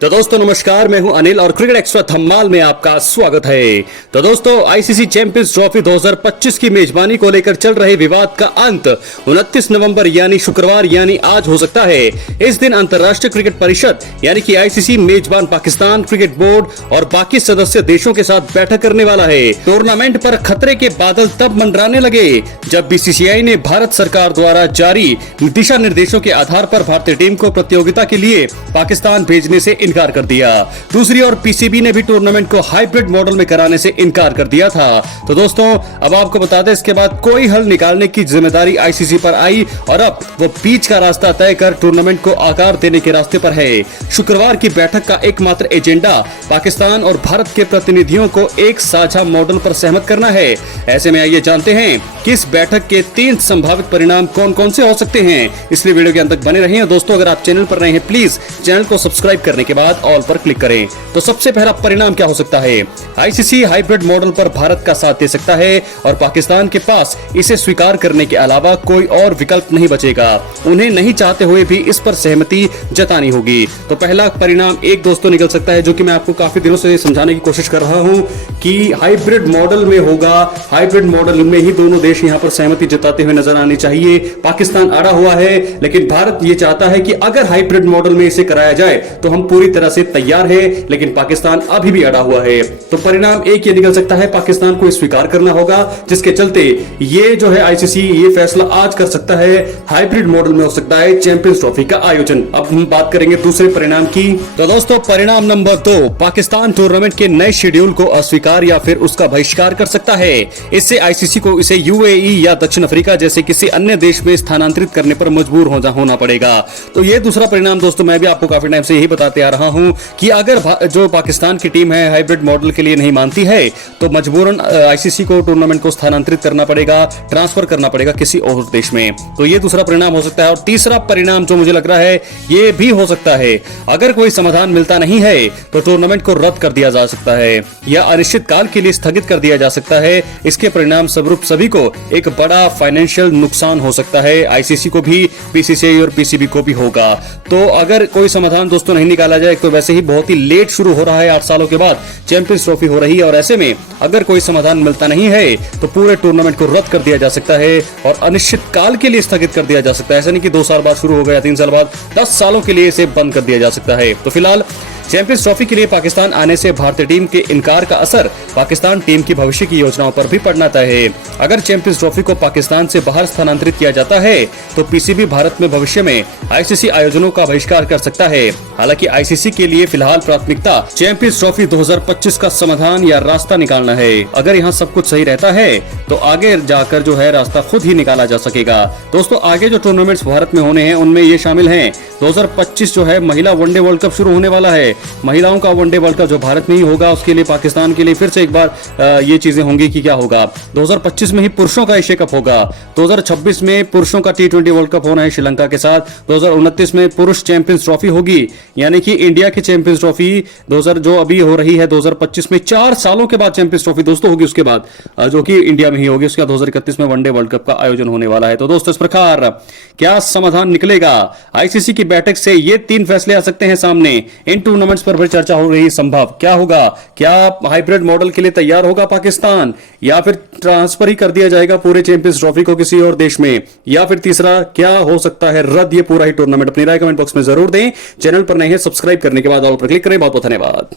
तो दोस्तों नमस्कार, मैं हूं अनिल और क्रिकेट एक्स्ट्रा धमाल में आपका स्वागत है। तो दोस्तों आईसीसी चैंपियंस ट्रॉफी 2025 की मेजबानी को लेकर चल रहे विवाद का अंत 29 नवंबर यानी शुक्रवार यानी आज हो सकता है। इस दिन अंतर्राष्ट्रीय क्रिकेट परिषद यानी कि आईसीसी मेजबान पाकिस्तान क्रिकेट बोर्ड और बाकी सदस्य देशों के साथ बैठक करने वाला है। टूर्नामेंट पर खतरे के बादल तब मंडराने लगे जब बीसीसीआई ने भारत सरकार द्वारा जारी दिशा निर्देशों के आधार पर भारतीय टीम को प्रतियोगिता के लिए पाकिस्तान भेजने से इनकार कर दिया। दूसरी ओर पीसीबी ने भी टूर्नामेंट को हाइब्रिड मॉडल में कराने से इनकार कर दिया था। तो दोस्तों अब आपको बता दें, इसके बाद कोई हल निकालने की जिम्मेदारी आईसीसी पर आई और अब वो बीच का रास्ता तय कर टूर्नामेंट को आकार देने के रास्ते पर है। शुक्रवार की बैठक का एकमात्र एजेंडा पाकिस्तान और भारत के प्रतिनिधियों को एक साझा मॉडल पर सहमत करना है। ऐसे में आइए जानते हैं कि इस बैठक के 3 संभावित परिणाम कौन कौन से हो सकते हैं। इसलिए वीडियो के अंत तक बने रहिए। दोस्तों अगर आप चैनल पर नए हैं प्लीज चैनल को सब्सक्राइब करने के बाद ऑल पर क्लिक करें। तो सबसे पहला परिणाम क्या हो सकता है? आईसीसी हाइब्रिड मॉडल पर भारत का साथ दे सकता है और पाकिस्तान के पास इसे स्वीकार करने के अलावा कोई और विकल्प नहीं बचेगा। उन्हें नहीं चाहते हुए भी इस पर सहमति जतानी होगी। तो पहला परिणाम एक दोस्तों निकल सकता है, जो कि मैं आपको काफी दिनों से समझाने की कोशिश कर रहा हूं कि हाइब्रिड मॉडल में होगा। हाइब्रिड मॉडल में ही दोनों देश यहां पर सहमति जताते हुए नजर आनी चाहिए। पाकिस्तान अड़ा हुआ है, लेकिन भारत ये चाहता है कि अगर हाइब्रिड मॉडल में इसे कराया जाए तो हम पूरी तरह से तैयार है, लेकिन पाकिस्तान अभी भी अड़ा हुआ है। तो परिणाम एक ये निकल सकता है, पाकिस्तान को स्वीकार करना होगा, जिसके चलते ये जो है आईसीसी ये फैसला आज कर सकता है। हाइब्रिड मॉडल में हो सकता है चैंपियंस ट्रॉफी का आयोजन। अब हम बात करेंगे दूसरे परिणाम की। तो दोस्तों परिणाम नंबर 2, पाकिस्तान टूर्नामेंट के नए शेड्यूल को अस्वीकार या फिर उसका बहिष्कार कर सकता है। इससे आईसीसी को इसे यूएई या दक्षिण अफ्रीका जैसे किसी अन्य देश में स्थानांतरित करने पर मजबूर होना पड़ेगा। तो ये दूसरा परिणाम दोस्तों मैं भी आपको काफी टाइम से यही बताते आ रहा हूं कि अगर जो पाकिस्तान की टीम है हाइब्रिड मॉडल के लिए नहीं मानती है तो मजबूरन आईसीसी को टूर्नामेंट को स्थानांतरित करना पड़ेगा, ट्रांसफर करना पड़ेगा किसी और देश में। तो ये दूसरा परिणाम हो सकता है। और तीसरा परिणाम जो मुझे लग रहा है ये भी हो सकता है, अगर कोई समाधान मिलता नहीं है तो टूर्नामेंट को रद्द कर दिया जा सकता है या अनिश्चित काल के लिए स्थगित कर दिया जा सकता है। इसके परिणाम स्वरूप सभी को एक बड़ा फाइनेंशियल नुकसान हो सकता है, आईसीसी को भी, बीसीसीआई और पीसीबी को भी होगा। तो अगर कोई समाधान दोस्तों नहीं निकाला जाए, तो वैसे ही बहुत ही लेट शुरू हो रहा है, 8 सालों के बाद चैंपियंस ट्रॉफी हो रही है, और ऐसे में अगर कोई समाधान मिलता नहीं है तो पूरे टूर्नामेंट को रद्द कर दिया जा सकता है और अनिश्चित काल के लिए स्थगित कर दिया जा सकता है। ऐसा नहीं कि 2 साल बाद शुरू हो गया, 3 साल बाद, 10 सालों के लिए इसे बंद कर दिया जा सकता है। तो फिलहाल चैंपियंस ट्रॉफी के लिए पाकिस्तान आने से भारतीय टीम के इनकार का असर पाकिस्तान टीम की भविष्य की योजनाओं पर भी पड़ना तय है। अगर चैंपियंस ट्रॉफी को पाकिस्तान से बाहर स्थानांतरित किया जाता है तो पीसीबी भारत में भविष्य में आईसीसी आयोजनों का बहिष्कार कर सकता है। हालांकि आईसीसी के लिए फिलहाल प्राथमिकता चैंपियंस ट्रॉफी 2025 का समाधान या रास्ता निकालना है। अगर यहाँ सब कुछ सही रहता है तो आगे जाकर जो है रास्ता खुद ही निकाला जा सकेगा। दोस्तों आगे जो टूर्नामेंट्स भारत में होने हैं उनमें ये शामिल हैं 2025 जो है महिला वनडे वर्ल्ड कप शुरू होने वाला है। महिलाओं का वनडे वर्ल्ड कप जो भारत में ही होगा, उसके लिए पाकिस्तान के लिए फिर से एक बार ये चीजें होंगी कि क्या होगा। 2025 में ही पुरुषों का एशिया कप होगा। 2026 में पुरुषों का T20 वर्ल्ड कप होना है श्रीलंका के साथ। 2029 में पुरुष चैंपियंस ट्रॉफी होगी, यानी कि इंडिया की चैंपियंस ट्रॉफी 2000 जो अभी हो रही है 2025 में 4 सालों के बाद चैंपियंस ट्रॉफी दोस्तों होगी, उसके बाद जो कि इंडिया में ही होगी। उसके बाद 2031 में वनडे वर्ल्ड कप का आयोजन होने वाला है। तो दोस्तों इस प्रकार क्या समाधान निकलेगा? आईसीसी की बैठक से ये 3 फैसले आ सकते हैं सामने। इन टूर्नामेंट्स पर भी चर्चा हो रही संभव क्या होगा? क्या हाइब्रिड मॉडल के लिए तैयार होगा पाकिस्तान, या फिर ट्रांसफर ही कर दिया जाएगा पूरे चैंपियंस ट्रॉफी को किसी और देश में, या फिर तीसरा क्या हो सकता है रद्द ये पूरा ही टूर्नामेंट? अपनी राय कमेंट बॉक्स में जरूर दें। चैनल पर नए हैं सब्सक्राइब करने के बाद ऑल पर क्लिक करें। बहुत बहुत धन्यवाद।